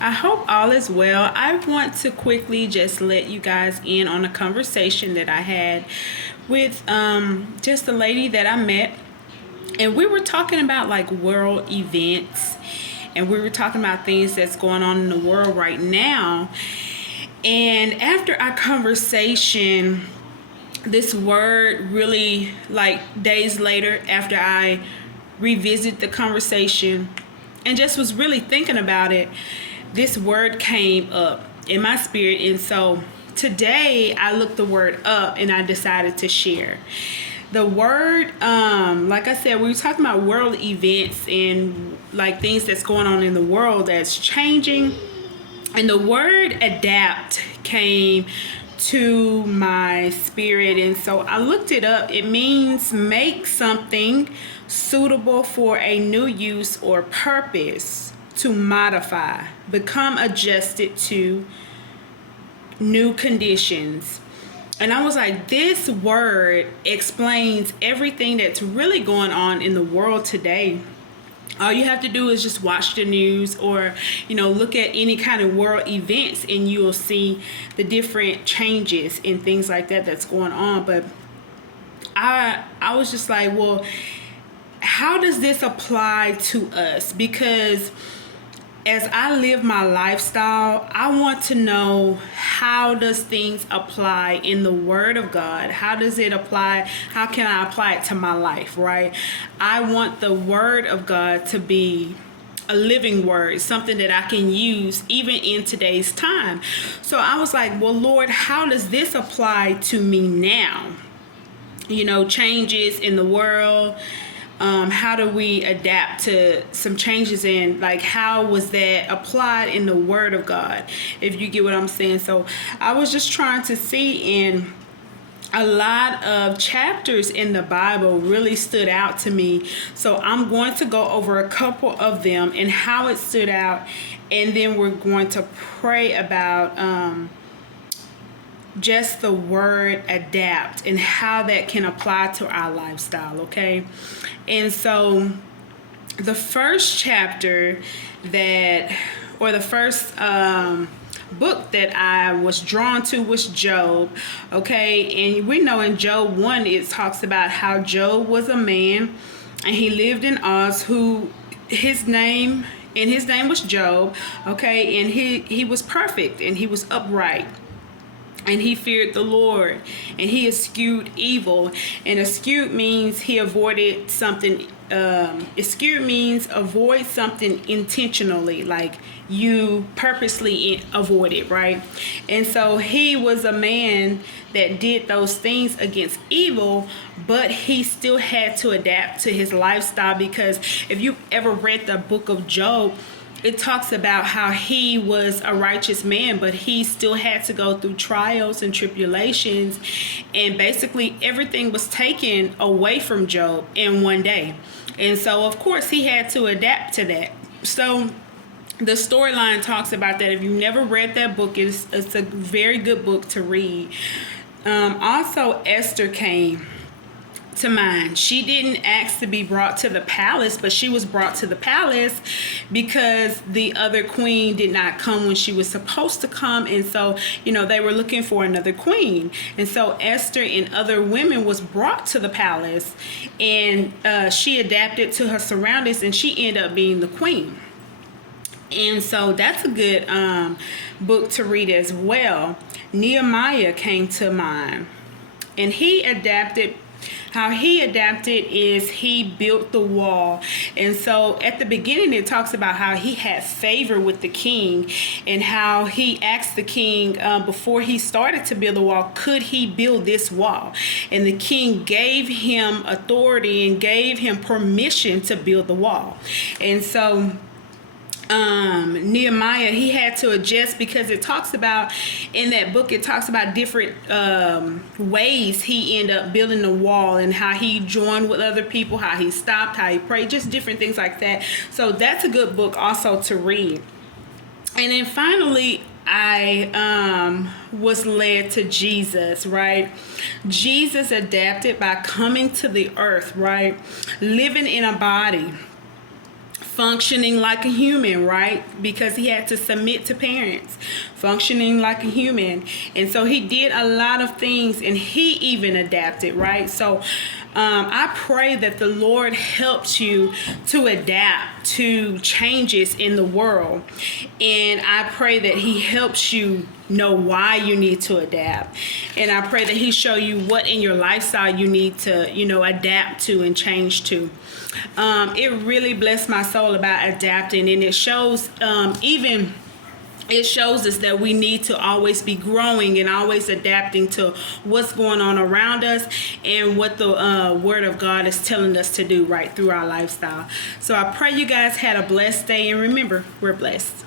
I hope all is well. I want to quickly just let you guys in on a conversation that I had with just a lady that I met. And we were talking about like world events. And we were talking about things that's going on in the world right now. And after our conversation, this word really, like days later, after I revisit the conversation and just was really thinking about it, this word came up in my spirit. And so today I looked the word up and I decided to share. The word, like I said, we were talking about world events and like things that's going on in the world that's changing. And the word adapt came to my spirit. And so I looked it up. It means make something suitable for a new use or purpose, to modify, become adjusted to new conditions. And I was like, this word explains everything that's really going on in the world today. All you have to do is just watch the news or, look at any kind of world events and you'll see the different changes and things like that that's going on. But I was just like, well, how does this apply to us? Because as I live my lifestyle, I want to know, how does things apply in the Word of God? How does it apply? How can I apply it to my life, right? I want the Word of God to be a living word, something that I can use even in today's time. So I was like, well, Lord, how does this apply to me now? Changes in the world. How do we adapt to some changes in, like, how was that applied in the Word of God, if you get what I'm saying? So I was just trying to see, in a lot of chapters in the Bible really stood out to me. So I'm going to go over a couple of them and how it stood out, and then we're going to pray about just the word adapt and how that can apply to our lifestyle, okay? And so the first chapter the first book that I was drawn to was Job, okay? And we know in Job 1, it talks about how Job was a man and he lived in Oz, who his name was Job, okay? And he was perfect and he was upright. And he feared the Lord, and he eschewed evil. And eschewed means he avoided something. Eschewed means avoid something intentionally, like you purposely avoid it, right? And so he was a man that did those things against evil, but he still had to adapt to his lifestyle. Because if you've ever read the book of Job, it talks about how he was a righteous man, but he still had to go through trials and tribulations, and basically everything was taken away from Job in one day. And so, of course, he had to adapt to that. So the storyline talks about that. If you've never read that book, it's a very good book to read. Also, Esther came to mind. She didn't ask to be brought to the palace, but she was brought to the palace because the other queen did not come when she was supposed to come. And so, they were looking for another queen. And so Esther and other women was brought to the palace, and she adapted to her surroundings, and she ended up being the queen. And so that's a good book to read as well. Nehemiah came to mind, and how he adapted is he built the wall. And so at the beginning, it talks about how he had favor with the king, and how he asked the king before he started to build the wall, could he build this wall? And the king gave him authority and gave him permission to build the wall. And so Nehemiah, he had to adjust, because it talks about, in that book, it talks about different ways he ended up building the wall, and how he joined with other people, how he stopped, how he prayed, just different things like that. So that's a good book also to read. And then finally, I was led to Jesus, right? Jesus adapted by coming to the earth, right? Living in a body, functioning like a human, right? Because he had to submit to parents, functioning like a human. And so he did a lot of things, and he even adapted, right? So I pray that the Lord helps you to adapt to changes in the world. And I pray that he helps you know why you need to adapt. And I pray that he show you what in your lifestyle you need to, adapt to and change to. It really blessed my soul about adapting, and it shows it shows us that we need to always be growing and always adapting to what's going on around us and what the Word of God is telling us to do right through our lifestyle. So I pray you guys had a blessed day, and remember, we're blessed.